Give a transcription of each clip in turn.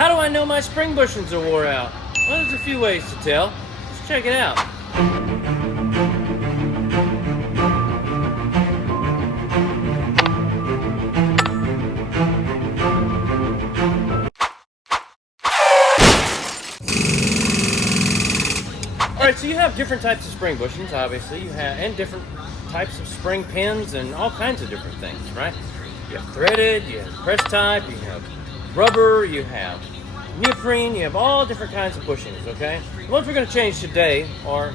How do I know my spring bushings are wore out? Well, there's a few ways to tell. Let's check it out. Alright, so you have different types of spring bushings, obviously. You have, and different types of spring pins and all kinds of different things, right? You have threaded, you have press type, you have rubber, you have neoprene, you have all different kinds of bushings, okay? The ones we're going to change today are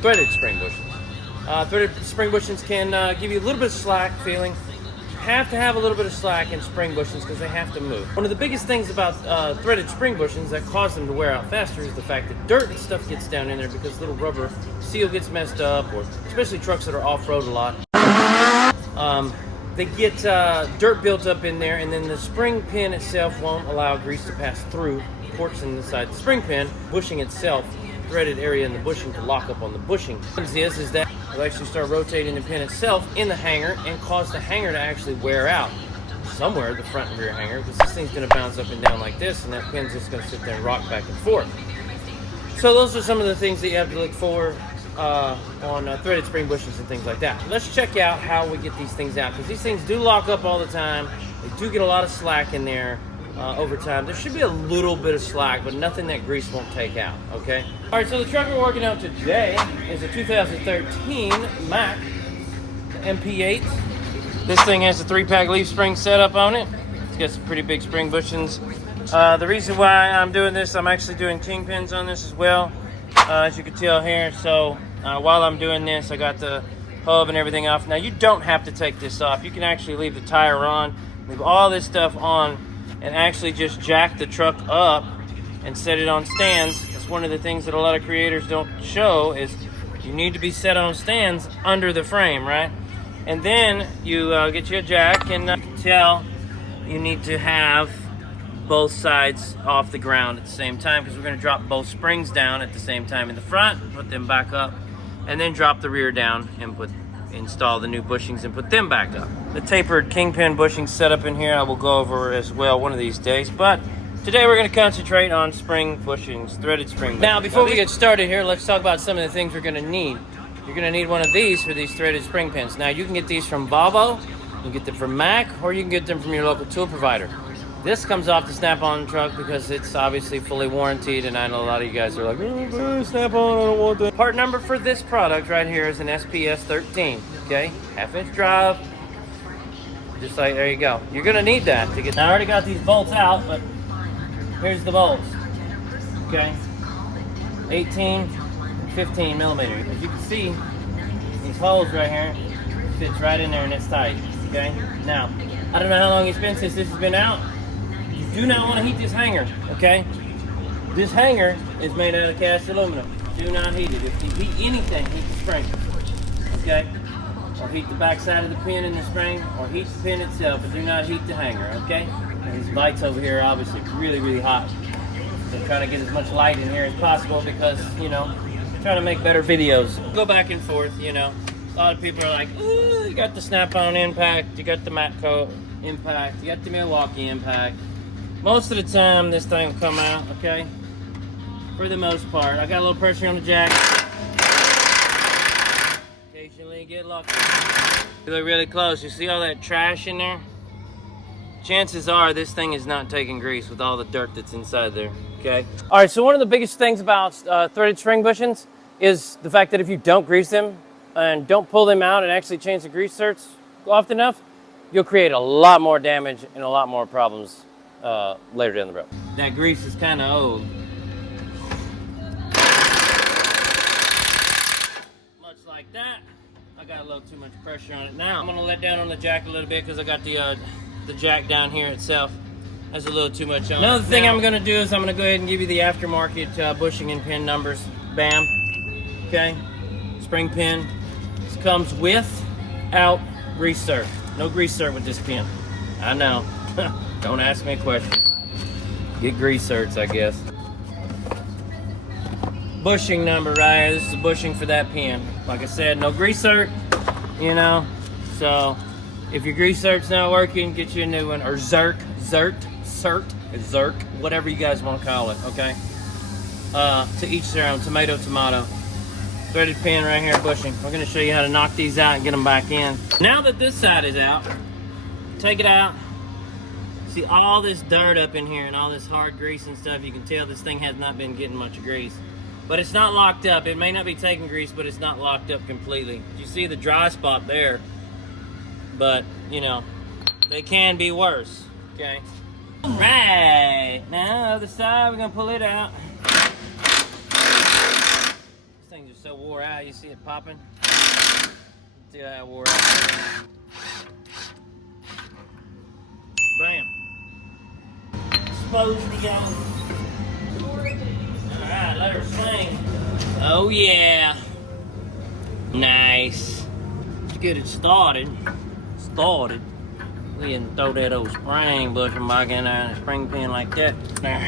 threaded spring bushings. Threaded spring bushings can give you a little bit of slack feeling. You have to have a little bit of slack in spring bushings because they have to move. One of the biggest things about threaded spring bushings that cause them to wear out faster is the fact that dirt and stuff gets down in there because little rubber seal gets messed up, or especially trucks that are off-road a lot. They get dirt built up in there, and then the spring pin itself won't allow grease to pass through ports inside the spring pin. Bushing itself, threaded area in the bushing to lock up on the bushing. What happens is that it'll actually start rotating the pin itself in the hanger and cause the hanger to actually wear out somewhere, the front and rear hanger, because this thing's going to bounce up and down like this, and that pin's just going to sit there and rock back and forth. So those are some of the things that you have to look for on threaded spring bushings and things like that. Let's check out how we get these things out, because these things do lock up all the time. They do get a lot of slack in there over time. There should be a little bit of slack, but nothing that grease won't take out, okay? All right, so the truck we're working on today is a 2013 Mack MP8. This thing has a 3-pack leaf spring setup on it. It's got some pretty big spring bushings. The reason why I'm doing this, I'm actually doing kingpins on this as well, as you can tell here. So while I'm doing this, I got the hub and everything off. Now, you don't have to take this off. You can actually leave the tire on, leave all this stuff on, and actually just jack the truck up and set it on stands. That's one of the things that a lot of creators don't show, is you need to be set on stands under the frame, right? And then you get you a jack, and you can tell you need to have both sides off the ground at the same time, because we're going to drop both springs down at the same time in the front, put them back up, and then drop the rear down and install the new bushings and put them back up. The tapered kingpin bushing setup in here I will go over as well one of these days, but today we're going to concentrate on spring bushings, threaded spring bushings. Now, before we get started here, let's talk about some of the things we're going to need. You're going to need one of these for these threaded spring pins. Now, you can get these from Volvo, you can get them from Mack, or you can get them from your local tool provider. This comes off the Snap-on truck because it's obviously fully warranted, and I know a lot of you guys are like, oh, Snap-on, I don't want that. Part number for this product right here is an SPS 13, okay? Half-inch drive, just like, there you go. You're gonna need that to get, now I already got these bolts out, but here's the bolts, okay? 18, 15 millimeters. As you can see, these holes right here, fits right in there and it's tight, okay? Now, I don't know how long it's been since this has been out. You do not want to heat this hanger, okay? This hanger is made out of cast aluminum. Do not heat it. If you heat anything, heat the spring, okay? Or heat the back side of the pin in the spring, or heat the pin itself, but do not heat the hanger, okay? And these lights over here are obviously really, really hot. So I'm trying to get as much light in here as possible because, you know, I'm trying to make better videos. Go back and forth, you know. A lot of people are like, ooh, you got the Snap-on impact, you got the Matco impact, you got the Milwaukee impact. Most of the time, this thing will come out, okay? For the most part. I got a little pressure on the jack. Occasionally get lucky. You look really close. You see all that trash in there? Chances are this thing is not taking grease with all the dirt that's inside there, okay? All right, so one of the biggest things about threaded spring bushings is the fact that if you don't grease them and don't pull them out and actually change the grease zerks often enough, you'll create a lot more damage and a lot more problems later down the road. That grease is kind of old. Much like that. I got a little too much pressure on it now. I'm gonna let down on the jack a little bit because I got the jack down here itself. Has a little too much on it. Another thing I'm gonna do is I'm gonna go ahead and give you the aftermarket bushing and pin numbers. Bam. Okay. Spring pin. This comes without grease zerk. No grease zerk with this pin. I know. Don't ask me a question. Get grease zerks, I guess. Bushing number right here. This is the bushing for that pin. Like I said, no grease zerk, you know. So if your grease zerk's not working, get you a new one. Or zerk, whatever you guys want to call it, okay? To each their own. Tomato, tomato. Threaded pin right here, bushing. We're gonna show you how to knock these out and get them back in. Now that this side is out, take it out. See all this dirt up in here and all this hard grease and stuff. You can tell this thing has not been getting much grease. But it's not locked up. It may not be taking grease, but it's not locked up completely. You see the dry spot there. But, you know, they can be worse, okay? All right, now other side, we're gonna pull it out. This thing's just so wore out, you see it popping? See how it wore out? Bam. Supposed to go. Alright, let her swing. Oh yeah. Nice. Let's get it started. We didn't throw that old spring bushing back in there and a spring pin like that. There.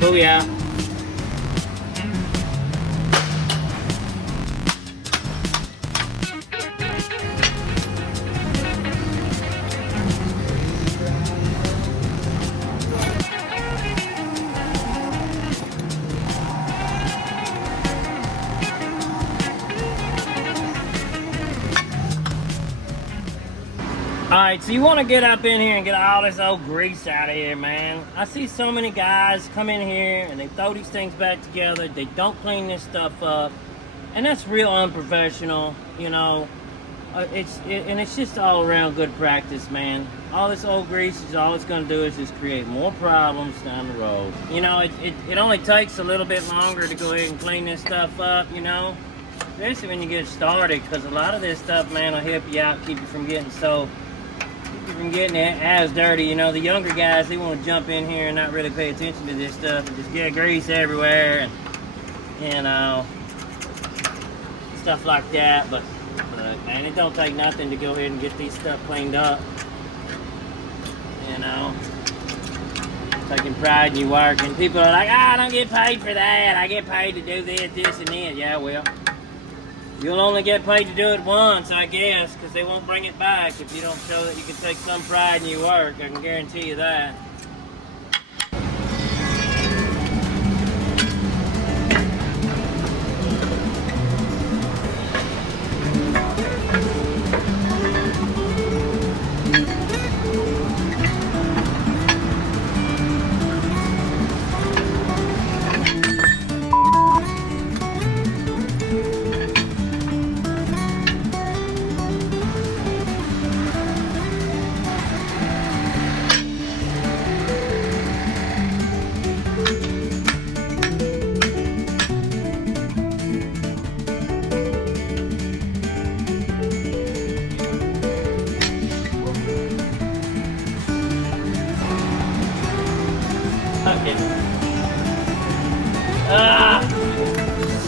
Booyah. Alright, so you want to get up in here and get all this old grease out of here, man. I see so many guys come in here and they throw these things back together. They don't clean this stuff up. And that's real unprofessional, you know. It's just all around good practice, man. All this old grease is all it's going to do is just create more problems down the road. You know, it only takes a little bit longer to go ahead and clean this stuff up, you know. Especially when you get started, because a lot of this stuff, man, will help you out, keep you from getting as dirty. You know, the younger guys, they want to jump in here and not really pay attention to this stuff and just get grease everywhere and, you know, stuff like that. But look, man, it don't take nothing to go ahead and get these stuff cleaned up. You know, taking pride in your work. And people are like, I don't get paid for that. I get paid to do this, this, and that. Yeah, well, you'll only get paid to do it once, I guess, because they won't bring it back if you don't show that you can take some pride in your work. I can guarantee you that.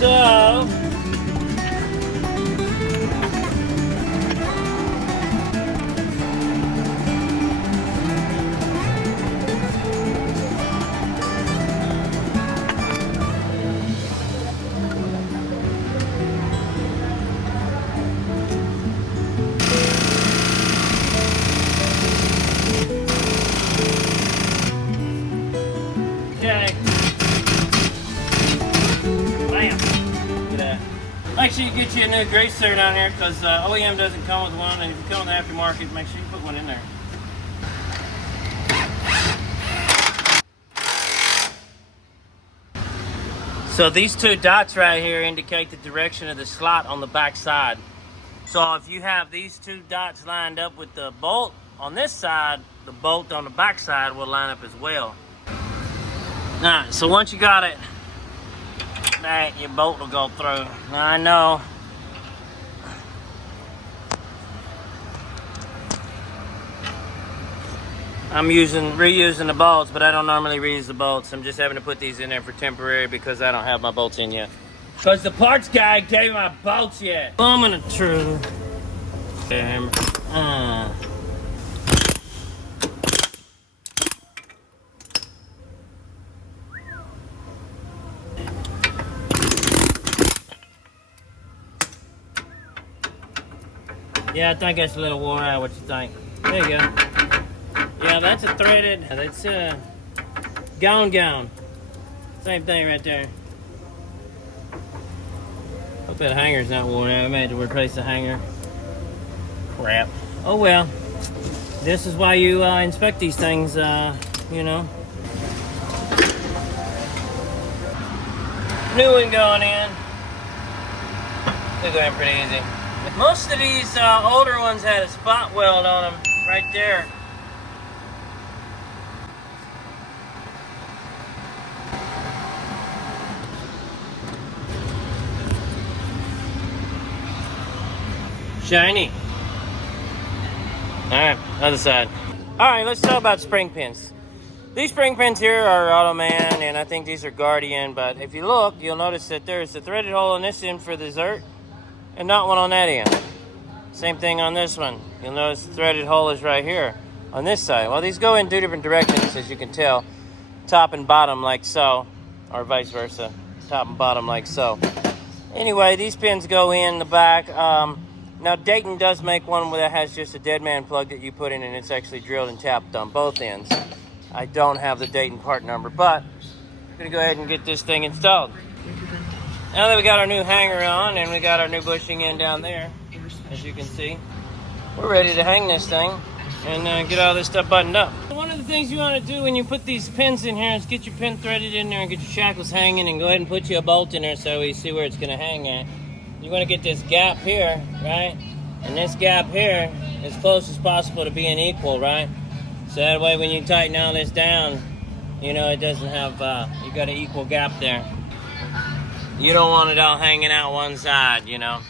So make sure you get you a new greaser down here, because OEM doesn't come with one, and if you come with the aftermarket, make sure you put one in there. So these two dots right here indicate the direction of the slot on the back side. So if you have these two dots lined up with the bolt on this side, the bolt on the back side will line up as well. Alright, so once you got it, that your bolt will go through. Now I know I'm reusing the bolts, but I don't normally reuse the bolts. I'm just having to put these in there for temporary because I don't have my bolts in yet. Because the parts guy gave my bolts yet. I'm gonna try. Damn. Yeah, I think that's a little worn out. What you think? There you go. Yeah, that's a threaded. That's a gown. Same thing right there. Hope that hanger's not worn out. I may have to replace the hanger. Crap. Oh well. This is why you inspect these things, you know. New one going in. They're going pretty easy. Most of these older ones had a spot weld on them right there. Shiny. Alright, other side. Alright, let's talk about spring pins. These spring pins here are Automan, and I think these are Guardian, but if you look, you'll notice that there's a threaded hole on this end for the Zert, and not one on that end. Same thing on this one. You'll notice the threaded hole is right here on this side. Well, these go in two different directions, as you can tell. Top and bottom like so, or vice versa. Top and bottom like so. Anyway, these pins go in the back. Now, Dayton does make one that has just a dead man plug that you put in, and it's actually drilled and tapped on both ends. I don't have the Dayton part number, but I'm going to go ahead and get this thing installed. Now that we got our new hanger on and we got our new bushing in down there, as you can see, we're ready to hang this thing and get all this stuff buttoned up. One of the things you want to do when you put these pins in here is get your pin threaded in there and get your shackles hanging, and go ahead and put you a bolt in there so you see where it's going to hang at. You want to get this gap here, right? And this gap here as close as possible to being equal, right? So that way when you tighten all this down, you know, it doesn't have, you got an equal gap there. You don't want it all hanging out one side, you know.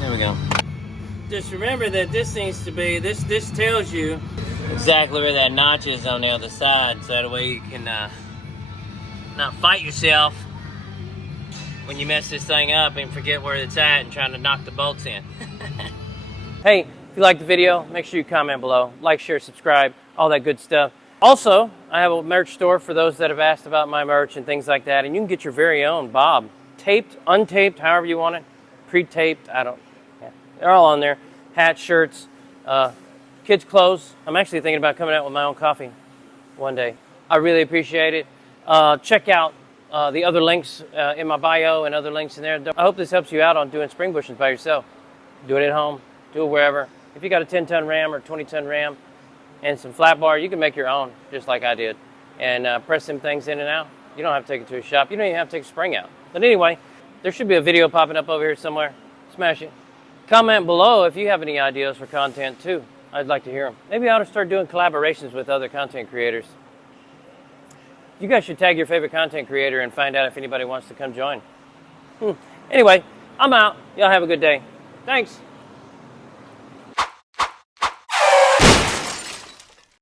There we go. Just remember that this needs to be, this tells you exactly where that notch is on the other side, so that way you can not fight yourself when you mess this thing up and forget where it's at and trying to knock the bolts in. Hey, if you like the video, make sure you comment below. Like, share, subscribe, all that good stuff. Also, I have a merch store for those that have asked about my merch and things like that, and you can get your very own Bob. Taped, untaped, however you want it. Pre-taped, yeah, they're all on there. Hats, shirts, kids' clothes. I'm actually thinking about coming out with my own coffee one day. I really appreciate it. Check out the other links in my bio and other links in there. I hope this helps you out on doing spring bushings by yourself. Do it at home, do it wherever. If you got a 10-ton Ram or 20-ton Ram and some flat bar, you can make your own, just like I did. And press them things in and out. You don't have to take it to a shop. You don't even have to take a spring out. But anyway, there should be a video popping up over here somewhere. Smash it. Comment below if you have any ideas for content too. I'd like to hear them. Maybe I ought to start doing collaborations with other content creators. You guys should tag your favorite content creator and find out if anybody wants to come join. Anyway, I'm out. Y'all have a good day. Thanks.